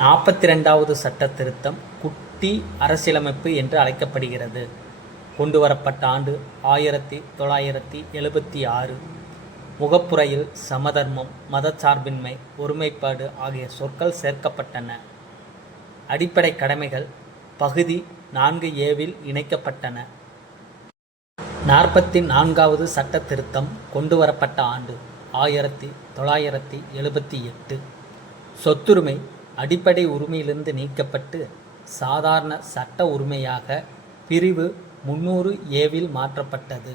42வது சட்ட திருத்தம் குட்டி அரசியலமைப்பு என்று அழைக்கப்படுகிறது. கொண்டுவரப்பட்ட ஆண்டு 1976. முகப்புரையில் சமதர்மம், மதச்சார்பின்மை, ஒருமைப்பாடு ஆகிய சொற்கள் சேர்க்கப்பட்டன. அடிப்படை கடமைகள் பகுதி 4A-ல் இணைக்கப்பட்டன. 44வது சட்ட திருத்தம் கொண்டுவரப்பட்ட ஆண்டு 1978. சொத்துரிமை அடிப்படை உரிமையிலிருந்து நீக்கப்பட்டு சாதாரண சட்ட உரிமையாக பிரிவு 300A-ல் மாற்றப்பட்டது.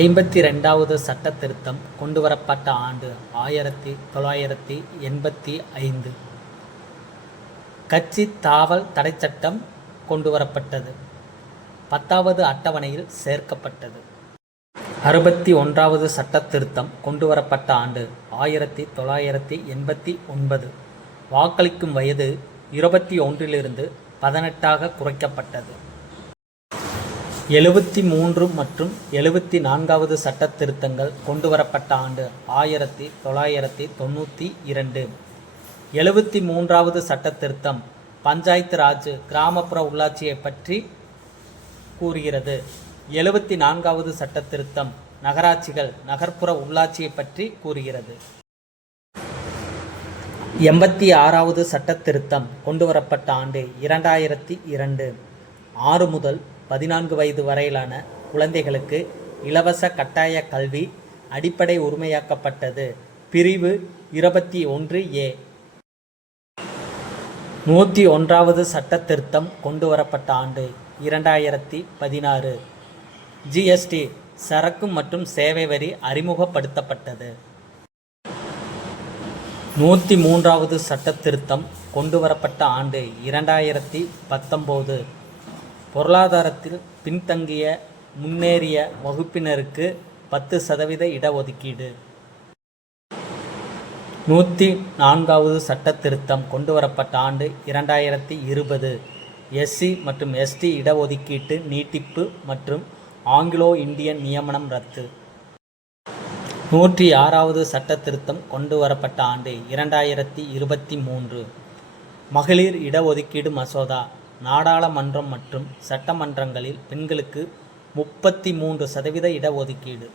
52வது சட்ட திருத்தம் கொண்டுவரப்பட்ட ஆண்டு 1985. கட்சி தாவல் தடை சட்டம் கொண்டுவரப்பட்டது. 10வது அட்டவணையில் சேர்க்கப்பட்டது. 61வது சட்ட திருத்தம் கொண்டுவரப்பட்ட ஆண்டு 1989. வாக்களிக்கும் வயது 21லிருந்து 18ஆக குறைக்கப்பட்டது. 73 மற்றும் 74வது சட்ட திருத்தங்கள் கொண்டுவரப்பட்ட ஆண்டு 1992. 73வது சட்ட திருத்தம் பஞ்சாயத்து ராஜ் கிராமப்புற உள்ளாட்சியை பற்றி கூறுகிறது. 74வது சட்ட திருத்தம் நகராட்சிகள் நகர்ப்புற உள்ளாட்சியை பற்றி கூறுகிறது. 86வது சட்ட திருத்தம் கொண்டுவரப்பட்ட ஆண்டு 2002. 6 முதல் 14 வயது வரையிலான குழந்தைகளுக்கு இலவச கட்டாய கல்வி அடிப்படை உரிமையாக்கப்பட்டது. பிரிவு 21A. 101வது சட்ட திருத்தம் கொண்டுவரப்பட்ட ஆண்டு 2016. GST சரக்கு மற்றும் சேவை வரி அறிமுகப்படுத்தப்பட்டது. 103வது சட்ட திருத்தம் கொண்டுவரப்பட்ட ஆண்டு 2019. பொருளாதாரத்தில் பின்தங்கிய முன்னேறிய வகுப்பினருக்கு 10% இடஒதுக்கீடு. 104வது சட்ட திருத்தம் கொண்டுவரப்பட்ட ஆண்டு 2020. SC மற்றும் ST இடஒதுக்கீட்டு நீட்டிப்பு மற்றும் ஆங்கிலோ இந்தியன் நியமனம் ரத்து. 106வது சட்ட திருத்தம் கொண்டுவரப்பட்ட ஆண்டு 2023. மகளிர் இடஒதுக்கீடு மசோதா. நாடாளுமன்றம் மற்றும் சட்டமன்றங்களில் பெண்களுக்கு 33% இடஒதுக்கீடு.